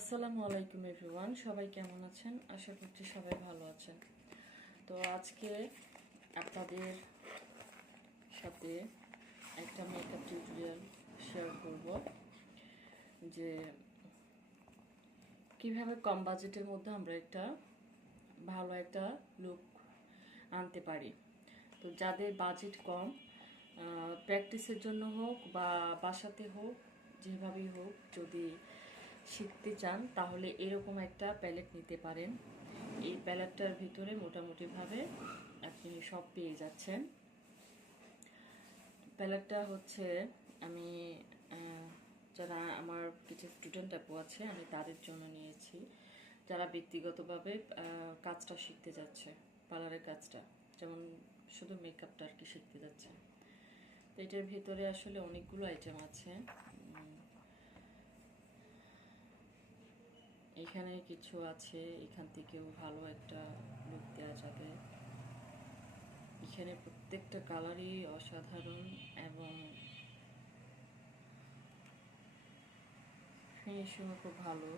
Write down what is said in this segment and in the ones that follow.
আসসালামু আলাইকুম এভরিওয়ান, সবাই কেমন আছেন? আশা করছি সবাই ভালো আছেন। তো আজকে আপনাদের সাথে একটা মেকআপ টিউটোরিয়াল শেয়ার করব, যে কীভাবে কম বাজেটের মধ্যে আমরা একটা ভালো একটা লুক আনতে পারি। তো যাদের বাজেট কম প্র্যাকটিসের জন্য হোক বা বাসাতে হোক, যেভাবেই হোক, যদি শিখতে চান, তাহলে এরকম একটা প্যালেট নিতে পারেন। এই প্যালেটটার ভিতরে মোটামুটিভাবে আপনি সব পেয়ে যাচ্ছেন। প্যালেটটা হচ্ছে, আমি যারা আমার কিছু স্টুডেন্ট আপু আছে, আমি তাদের জন্য নিয়েছি। যারা ব্যক্তিগতভাবে কাজটা শিখতে যাচ্ছে, পার্লারের কাজটা, যেমন শুধু মেকআপটা আর কি শিখতে যাচ্ছে। তো এটার ভিতরে আসলে অনেকগুলো আইটেম আছে। এখানে কিছু আছে, এখান থেকেও ভালো একটা লুক দেওয়া যাবে। এখানে প্রত্যেকটা কালারই অসাধারণ এবং ফিনিশিংও খুব ভালো।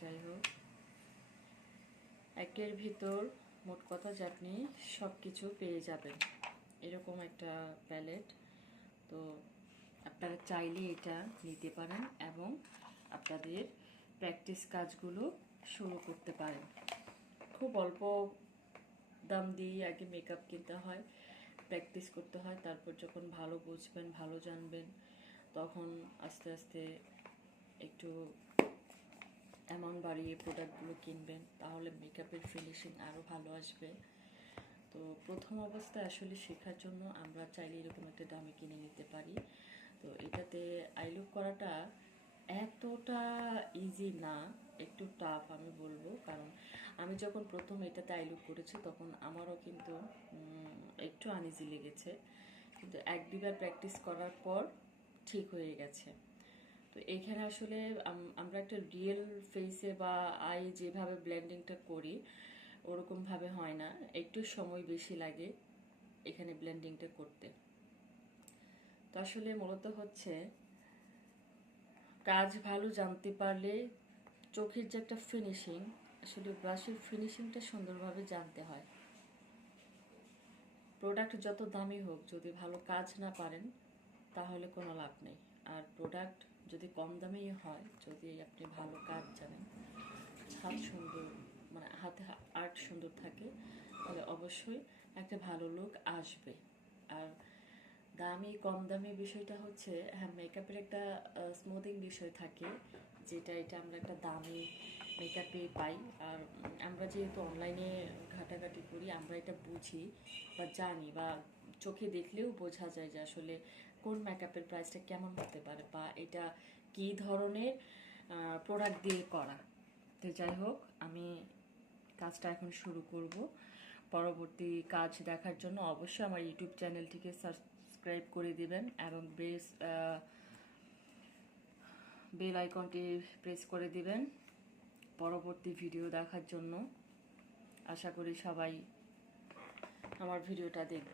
যাই হোক, একের ভিতর মোট কথা যে আপনি সব কিছু পেয়ে যাবেন। এরকম একটা প্যালেট তো আপনারা চাইলে এটা নিতে পারেন এবং আপনাদের প্র্যাকটিস কাজগুলো শুরু করতে পারেন। খুব অল্প দাম দিয়ে আগে মেকআপ কিনতে হয় প্র্যাকটিস করতে হয়, তারপর যখন ভালো বুঝবেন, ভালো জানবেন, তখন আস্তে আস্তে একটু অ্যামাউন্ট বাড়িয়ে প্রোডাক্টগুলো কিনবেন, তাহলে মেকআপের ফিনিশিং আরও ভালো আসবে। তো প্রথম অবস্থায় আসলে শেখার জন্য আমরা চাইলে এরকম একটা দামে কিনে নিতে পারি। তো এটাতে আইলুক করাটা এতটা ইজি না, একটু টাফ আমি বলব। কারণ আমি যখন প্রথম এটাতে আইলুক করেছি, তখন আমারও কিন্তু একটু আনইজি লেগেছে। কিন্তু এক দুবার প্র্যাকটিস করার পর ঠিক হয়ে গেছে। তো এখানে আসলে আমরা একটা রিয়েল ফেসে বা আই যেভাবে ব্লেন্ডিংটা করি, ওরকমভাবে হয় না। একটু সময় বেশি লাগে এখানে ব্লেন্ডিংটা করতে। তো আসলে মূলত হচ্ছে কাজ ভালো জানতে পারলে চোখের যে একটা ফিনিশিং আসলে ব্রাশের ফিনিশিংটা সুন্দরভাবে জানতে হয়। প্রোডাক্ট যত দামি হোক, যদি ভালো কাজ না পারেন, তাহলে কোনো লাভ নেই। আর প্রোডাক্ট যদি কম দামেই হয়, যদি আপনি ভালো কাজ জানেন, হাত সুন্দর মানে হাতে আর্ট সুন্দর থাকে, তাহলে অবশ্যই একটা ভালো লুক আসবে। আর দামি, কম দামি বিষয়টা হচ্ছে হ্যাঁ মেকআপের একটা স্মুদিং বিষয় থাকে, যেটা এটা আমরা একটা দামি মেকআপে পাই। আর আমরা যেহেতু অনলাইনে ঘাটাঘাটি করি, আমরা এটা বুঝি বা জানি বা চোখে দেখলেও বোঝা যায় যে আসলে কোন মেকআপের প্রাইসটা কেমন হতে পারে বা এটা কী ধরনের প্রোডাক্ট দিয়ে করা। তো যাই হোক, আমি কাজটা এখন শুরু করব। পরবর্তী কাজ দেখার জন্য অবশ্যই আমার ইউটিউব চ্যানেলটিকে সাবস্ক্রাইব করে দিবেন এবং বেস বেল আইকনটি প্রেস করে দিবেন পরবর্তী ভিডিও দেখার জন্য। আশা করি সবাই আমার ভিডিওটা দেখবে